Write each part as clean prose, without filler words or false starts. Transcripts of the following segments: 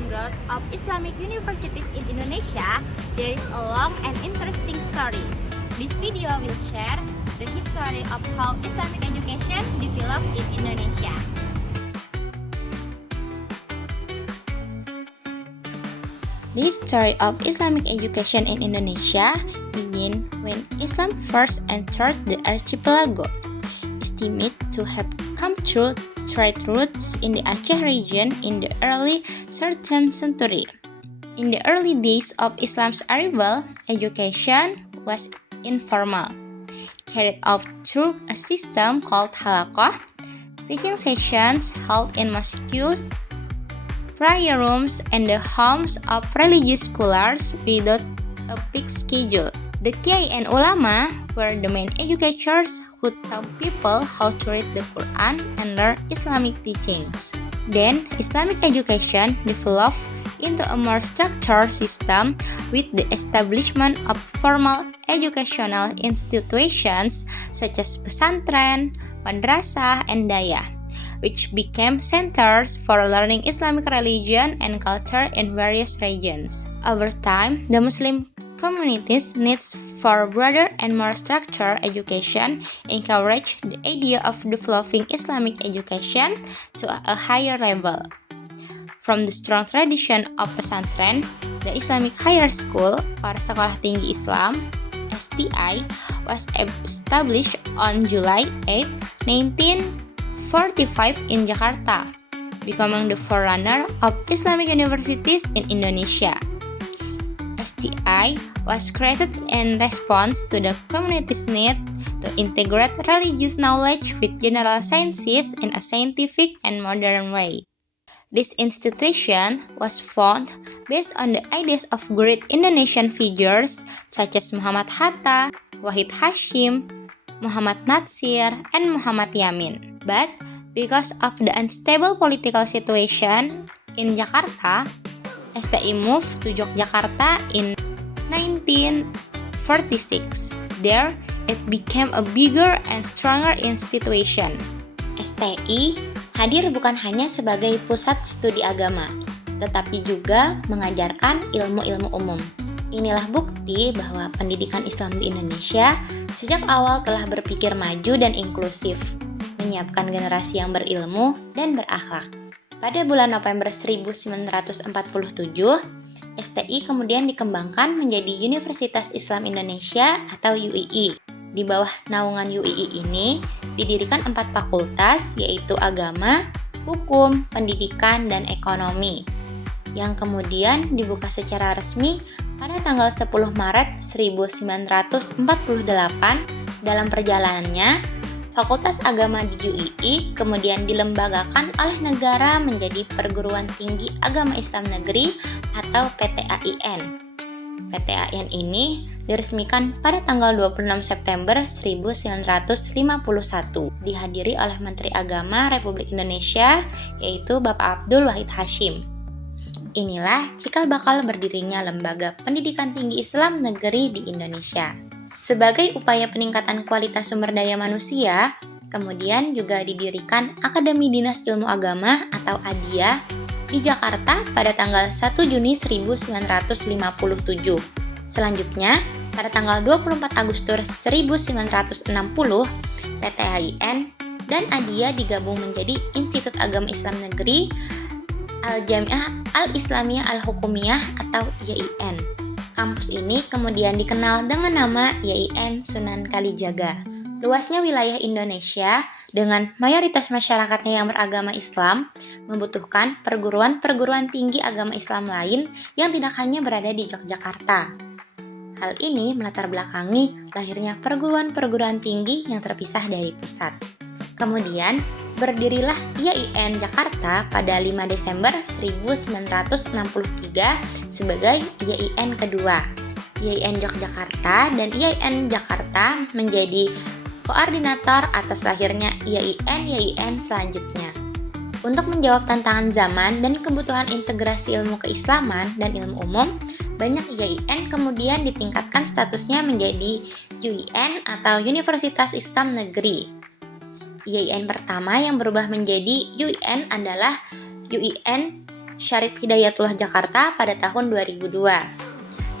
and growth of Islamic universities in Indonesia, there is a long and interesting story. This video will share the history of how Islamic education developed in Indonesia. The story of Islamic education in Indonesia began when Islam first entered the archipelago, estimated to have come through trade routes in the Aceh region in the early 13th century. In the early days of Islam's arrival, education was informal, carried out through a system called halaqah, teaching sessions held in mosques, prayer rooms, and the homes of religious scholars without a fixed schedule. The Kiai and Ulama were the main educators who taught people how to read the Quran and learn Islamic teachings. Then, Islamic education developed into a more structured system with the establishment of formal educational institutions such as pesantren, madrasah, and dayah, which became centers for learning Islamic religion and culture in various regions. Over time, the Muslim community's needs for broader and more structured education encouraged the idea of developing Islamic education to a higher level. From the strong tradition of pesantren, the Islamic Higher School or Sekolah Tinggi Islam (STI) was established on July 8, 1945 in Jakarta, becoming the forerunner of Islamic universities in Indonesia. STI was created in response to the community's need to integrate religious knowledge with general sciences in a scientific and modern way. This institution was founded based on the ideas of great Indonesian figures such as Muhammad Hatta, Wahid Hashim, Muhammad Natsir, and Muhammad Yamin. But because of the unstable political situation in Jakarta, STI moved to Yogyakarta in 1946. There, it became a bigger and stronger institution. STI hadir bukan hanya sebagai pusat studi agama, tetapi juga mengajarkan ilmu-ilmu umum. Inilah bukti bahwa pendidikan Islam di Indonesia sejak awal telah berpikir maju dan inklusif, menyiapkan generasi yang berilmu dan berakhlak. Pada bulan November 1947, STI kemudian dikembangkan menjadi Universitas Islam Indonesia atau UII. Di bawah naungan UII ini didirikan 4 fakultas, yaitu agama, hukum, pendidikan, dan ekonomi, yang kemudian dibuka secara resmi pada tanggal 10 Maret 1948. Dalam perjalanannya, Fakultas Agama di UII kemudian dilembagakan oleh negara menjadi Perguruan Tinggi Agama Islam Negeri atau PTAIN. PTAIN ini diresmikan pada tanggal 26 September 1951, dihadiri oleh Menteri Agama Republik Indonesia, yaitu Bapak Abdul Wahid Hashim. Inilah cikal bakal berdirinya Lembaga Pendidikan Tinggi Islam Negeri di Indonesia. Sebagai upaya peningkatan kualitas sumber daya manusia, kemudian juga didirikan Akademi Dinas Ilmu Agama atau ADIA di Jakarta pada tanggal 1 Juni 1957. Selanjutnya, pada tanggal 24 Agustus 1960, PTAIN dan ADIA digabung menjadi Institut Agama Islam Negeri Al-Jamiah Al-Islamiyah Al-Hukumiyah atau IAIN. Kampus ini kemudian dikenal dengan nama IAIN Sunan Kalijaga. Luasnya wilayah Indonesia dengan mayoritas masyarakatnya yang beragama Islam membutuhkan perguruan-perguruan tinggi agama Islam lain yang tidak hanya berada di Yogyakarta. Hal ini melatar belakangi lahirnya perguruan-perguruan tinggi yang terpisah dari pusat. Kemudian, berdirilah IAIN Jakarta pada 5 Desember 1963 sebagai IAIN kedua. IAIN Yogyakarta dan IAIN Jakarta menjadi koordinator atas lahirnya IAIN selanjutnya. Untuk menjawab tantangan zaman dan kebutuhan integrasi ilmu keislaman dan ilmu umum, banyak IAIN kemudian ditingkatkan statusnya menjadi UIN atau Universitas Islam Negeri. IAIN pertama yang berubah menjadi UIN adalah UIN Syarif Hidayatullah Jakarta pada tahun 2002.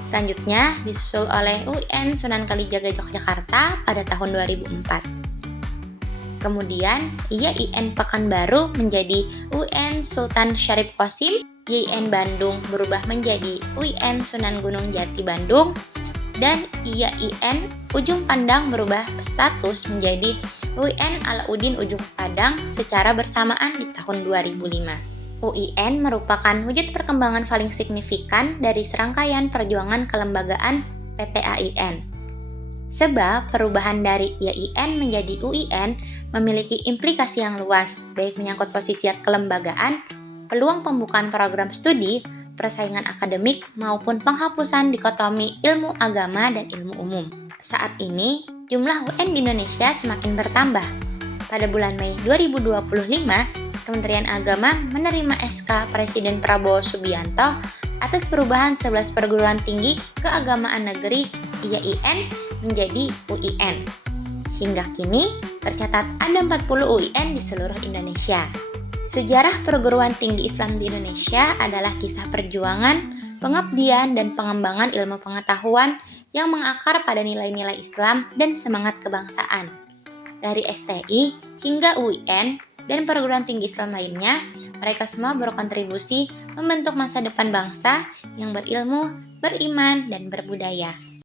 Selanjutnya disusul oleh UIN Sunan Kalijaga Yogyakarta pada tahun 2004. Kemudian YIN Pekanbaru menjadi UIN Sultan Syarif Qasim, YIN Bandung berubah menjadi UIN Sunan Gunung Jati Bandung, dan YIN Ujung Pandang berubah status menjadi UIN Alauddin Ujung Padang secara bersamaan di tahun 2005. UIN merupakan wujud perkembangan paling signifikan dari serangkaian perjuangan kelembagaan PTAIN. Sebab perubahan dari YIN menjadi UIN memiliki implikasi yang luas, baik menyangkut posisi kelembagaan, peluang pembukaan program studi, persaingan akademik, maupun penghapusan dikotomi ilmu agama dan ilmu umum. Saat ini, jumlah UN di Indonesia semakin bertambah. Pada bulan Mei 2025, Kementerian Agama menerima SK Presiden Prabowo Subianto atas perubahan 11 perguruan tinggi keagamaan negeri YIN menjadi UIN. Hingga kini, tercatat ada 40 UIN di seluruh Indonesia. Sejarah perguruan tinggi Islam di Indonesia adalah kisah perjuangan, pengabdian, dan pengembangan ilmu pengetahuan yang mengakar pada nilai-nilai Islam dan semangat kebangsaan. Dari STI hingga UIN dan perguruan tinggi Islam lainnya, mereka semua berkontribusi membentuk masa depan bangsa yang berilmu, beriman, dan berbudaya.